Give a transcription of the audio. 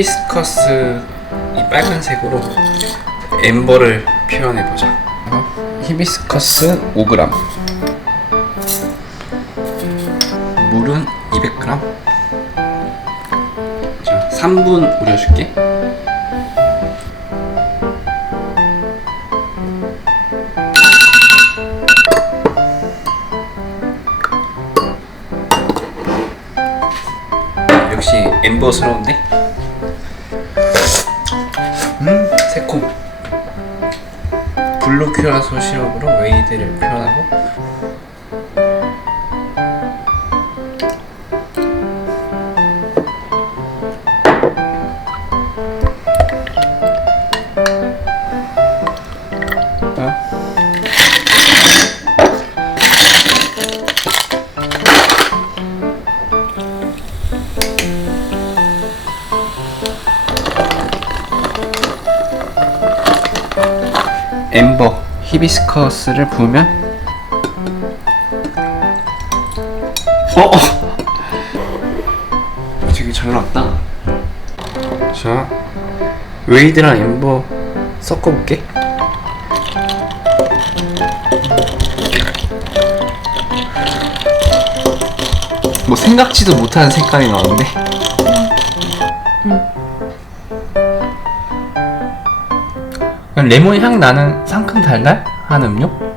히비스커스 이 빨간색으로 엠버를 표현해보자. 히비스커스 5g, 물은 200g. 자, 3분 우려줄게. 역시 엠버스러운데? 새콤. 블루 큐라소 시럽으로 웨이드를 표현하고, 엠버 히비스커스를 부으면 되게 잘 나왔다. 자, 웨이드랑 엠버 섞어볼게. 뭐 생각지도 못하는 색깔이 나오는데. 레몬 향 나는 상큼 달달한 음료?